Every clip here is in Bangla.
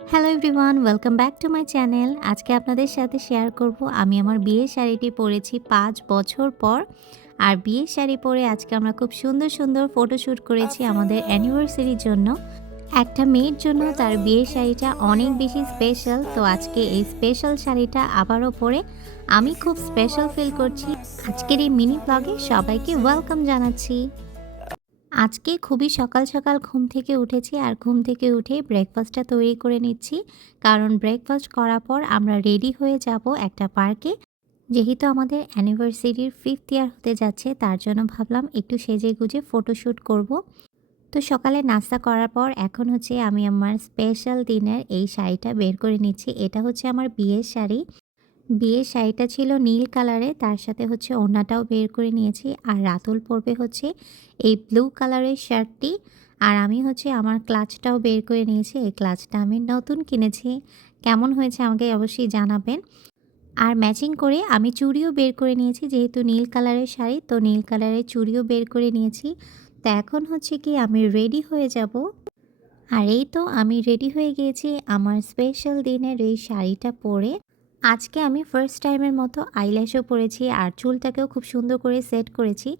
Hello everyone, welcome back to my channel. আজকে আপনাদের সাথে শেয়ার করব আমি আমার বিয়ের শাড়িটি পরেছি ৫ বছর পর। আর বিয়ের শাড়ি পরে আজকে আমরা খুব সুন্দর সুন্দর ফটোশ্যুট করেছি আমাদের অ্যানিভার্সারির জন্য। একটা মেয়ের জন্য তার বিয়ের শাড়িটা অনেক বেশি স্পেশাল। তো আজকে এই স্পেশাল শাড়িটা আবারও পরে আমি খুব স্পেশাল ফিল করছি। আজকের এই মিনি ব্লগে সবাইকে ওয়েলকাম জানাচ্ছি। আজকে খুবই সকাল সকাল ঘুম থেকে উঠেছি আর ঘুম থেকে উঠে ব্রেকফাস্টটা তৈরি করে নিচ্ছি, কারণ ব্রেকফাস্ট করার পর আমরা রেডি হয়ে যাব একটা পার্কে। যেহেতু আমাদের অ্যানিভার্সারির 5th ইয়ার হতে যাচ্ছে, তার জন্য ভাবলাম একটু সেজে গুজে ফটোশ্যুট করব। তো সকালে নাস্তা করার পর এখন হচ্ছে আমি আমার স্পেশাল দিনের এই শাড়িটা বের করে নিচ্ছি। এটা হচ্ছে আমার বিয়ের শাড়ি। বিয়ের শাড়িটা ছিল নীল কালারে, তার সাথে হচ্ছে ওড়নাটাও বের করে নিয়েছি। আর রাতুল পরবে হচ্ছে এই ব্লু কালারের শার্টটি। আর আমি হচ্ছে আমার ক্লাচটাও বের করে নিয়েছি। এই ক্লাচটা আমি নতুন কিনেছি। কেমন হয়েছে আমাকে অবশ্যই জানাবেন। আর ম্যাচিং করে আমি চুড়িও বের করে নিয়েছি, যেহেতু নীল কালারের শাড়ি, তো নীল কালারের চুড়িও বের করে নিয়েছি। তো এখন হচ্ছে কি আমি রেডি হয়ে যাব। আর এই তো আমি রেডি হয়ে গিয়েছি আমার স্পেশাল দিনের এই শাড়িটা পরে। আজকে আমি ফার্স্ট টাইমের মতো আইল্যাশও পরেছি আর চুলটাকেও খুব সুন্দর করে সেট করেছি।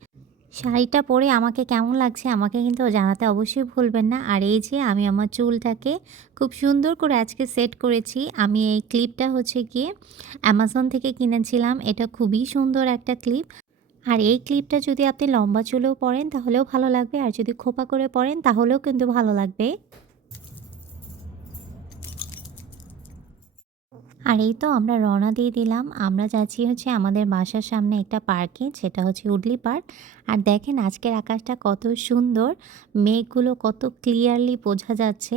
শাড়িটা পরে আমাকে কেমন লাগছে আমাকে কিন্তু জানাতে অবশ্যই ভুলবেন না। আর এই যে আমি আমার চুলটাকে খুব সুন্দর করে আজকে সেট করেছি। আমি এই ক্লিপটা হচ্ছে গিয়ে অ্যামাজন থেকে কিনেছিলাম। এটা খুবই সুন্দর একটা ক্লিপ। আর এই ক্লিপটা যদি আপনি লম্বা চুলেও পরেন তাহলেও ভালো লাগবে, আর যদি খোপা করে পরেন তাহলেও কিন্তু ভালো লাগবে। আর এই তো আমরা রওনা দিয়ে দিলাম। আমরা যাচ্ছি হচ্ছে আমাদের বাসার সামনে একটা পার্কে, যেটা হচ্ছে উডলি পার্ক। আর দেখেন আজকের আকাশটা কত সুন্দর, মেঘগুলো কত ক্লিয়ারলি বোঝা যাচ্ছে।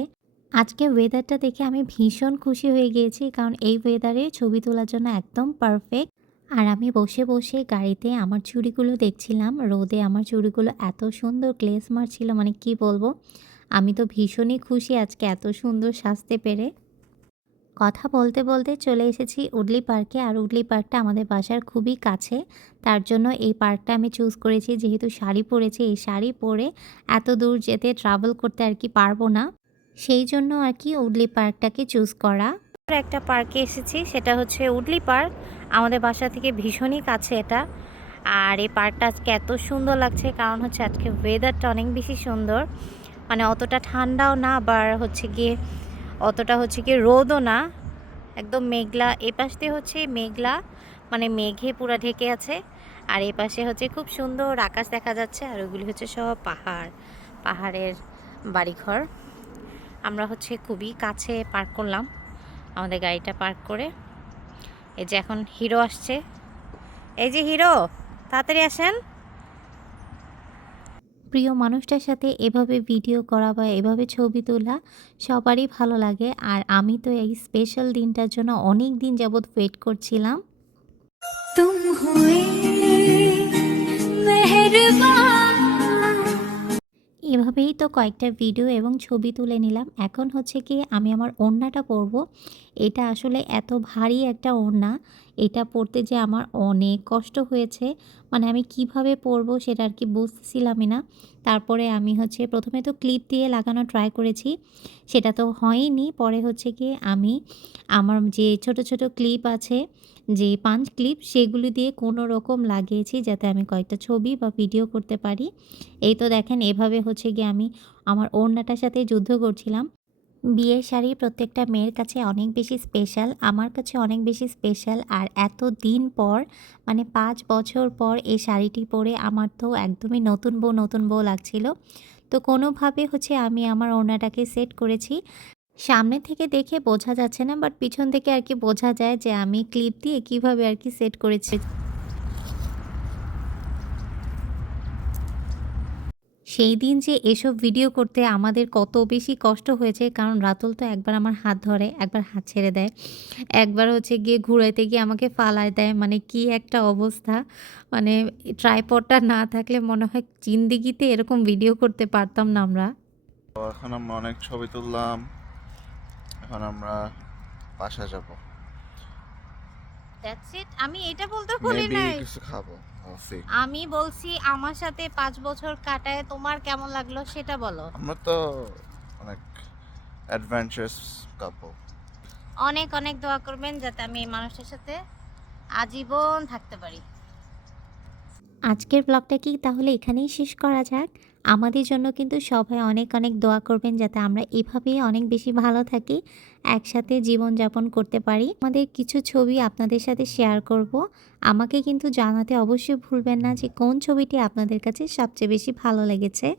আজকে ওয়েদারটা দেখে আমি ভীষণ খুশি হয়ে গিয়েছি, কারণ এই ওয়েদারে ছবি তোলার জন্য একদম পারফেক্ট। আর আমি বসে বসে গাড়িতে আমার চুড়িগুলো দেখছিলাম। রোদে আমার চুড়িগুলো এত সুন্দর গ্লেজ মারছিল, মানে কি বলবো। আমি তো ভীষণই খুশি আজকে এত সুন্দর সাজতে পেরে। কথা বলতে বলতে চলে এসেছি উডলি পার্কে। আর উডলি পার্কটা আমাদের বাসার খুবই কাছে, তার জন্য এই পার্কটা আমি চুজ করেছি। যেহেতু শাড়ি পরেছি, এই শাড়ি পরে এত দূর যেতে ট্রাভেল করতে আর কি পারবো না, সেই জন্য আর কি উডলি পার্কটাকে চুজ করা। একটা পার্কে এসেছি, সেটা হচ্ছে উডলি পার্ক। আমাদের বাসা থেকে ভীষণই কাছে এটা। আর এই পার্কটা আজকে এত সুন্দর লাগছে, কারণ হচ্ছে আজকে ওয়েদারটা অনেক বেশি সুন্দর। মানে অতটা ঠান্ডাও না, আবার হচ্ছে গিয়ে অতটা হচ্ছে গিয়ে রোদও না, একদম মেঘলা। এপাশ দিয়ে হচ্ছে মেঘলা, মানে মেঘে পুরা ঢেকে আছে। আর এপাশে হচ্ছে খুব সুন্দর আকাশ দেখা যাচ্ছে। আর ওগুলি হচ্ছে সব পাহাড়, পাহাড়ের বাড়িঘর। আমরা হচ্ছে খুবই কাছে পার্ক করলাম আমাদের গাড়িটা পার্ক করে। এই যে এখন হিরো আসছে, এই যে হিরো, তাড়াতাড়ি আসেন। প্রিয় মানুষটার সাথে এভাবে ভিডিও করা বা এভাবে ছবি তোলা সবারই ভালো লাগে। আর আমি তো এই স্পেশাল দিনটার জন্য অনেক দিন যাবৎ ওয়েট করছিলাম। তুম হুয়ে মেহেরবান, এভাবেই তো কয়েকটা ভিডিও এবং ছবি তুলে নিলাম। এখন হচ্ছে কি আমি আমার ওড়নাটা পরবো। এটা আসলে এত ভারী একটা ওড়না, এটা পরতে যে আমার অনেক কষ্ট হয়েছে। মানে আমি কিভাবে পরবো সেটা আর কি বুঝতেছিলামই না। তারপরে আমি হচ্ছে প্রথমে তো ক্লিপ দিয়ে লাগানো ট্রাই করেছি, সেটা তো হয়নি। পরে হচ্ছে কি আমি আমার যে ছোট ছোট ক্লিপ আছে, যে পাঞ্চ ক্লিপ, সেগুলো দিয়ে কোনো রকম লাগিয়েছি যাতে আমি কয়েকটা ছবি বা ভিডিও করতে পারি। এই তো দেখেন এভাবে হচ্ছে গিয়ে আমি আমার ওড়নাটার সাথে যুদ্ধ করছিলাম। বিয়ের শাড়ি প্রত্যেকটা মেয়ের কাছে অনেক বেশি স্পেশাল, আমার কাছে অনেক বেশি স্পেশাল। আর এত দিন পর, মানে ৫ বছর পর এই শাড়িটি পরে আমার তো একদমই নতুন বউ লাগছিল। তো কোনোভাবে হচ্ছে আমি আমার ওড়নাটাকে সেট করেছি। সামনে থেকে দেখে বোঝা যাচ্ছে না, বাট পিছন থেকে আর কি বোঝা যায় যে আমি ক্লিপ দিয়ে কিভাবে আর কি সেট করেছি। সেই দিন যে এসব ভিডিও করতে আমাদের কত বেশি কষ্ট হয়েছে, কারণ রাতুল তো একবার আমার হাত ধরে, একবার হাত ছেড়ে দেয়, একবার হচ্ছে গিয়ে ঘুরাইতে গিয়ে আমাকে ফালায় দেয়। মানে কি একটা অবস্থা। মানে ট্রাইপডটা না থাকলে মনে হয় জিন্দিগিতে এরকম ভিডিও করতে পারতাম না আমরা। তো এখন আমরা অনেক ছবি তুললাম। এখন আমরা বাসায় যাব। দ্যাটস ইট, আমি এটা বলতে ভুলি মেবি নাই। কিছু খাবো, কফি। আমি বলছি আমার সাথে ৫ বছর কাটায় তোমার কেমন লাগলো সেটা বলো। আমরা তো অনেক অ্যাডভেঞ্চারাস কাপল। অনেক অনেক দোয়া করবেন যাতে আমি এই মানুষটার সাথে আজীবন থাকতে পারি। আজকের ব্লগটা কি তাহলে এখানেই শেষ করা যাক। আমাদের জন্য কিন্তু সবাই অনেক অনেক দোয়া করবেন যাতে আমরা এভাবেই অনেক বেশি ভালো থাকি, একসাথে জীবনযাপন করতে পারি। আমাদের কিছু ছবি আপনাদের সাথে শেয়ার করব। আমাকে কিন্তু জানাতে অবশ্যই ভুলবেন না যে কোন ছবিটি আপনাদের কাছে সবচেয়ে বেশি ভালো লেগেছে।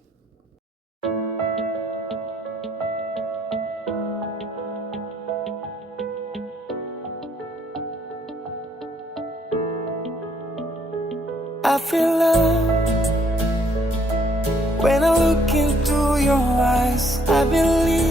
I feel love when I look into your eyes. I believe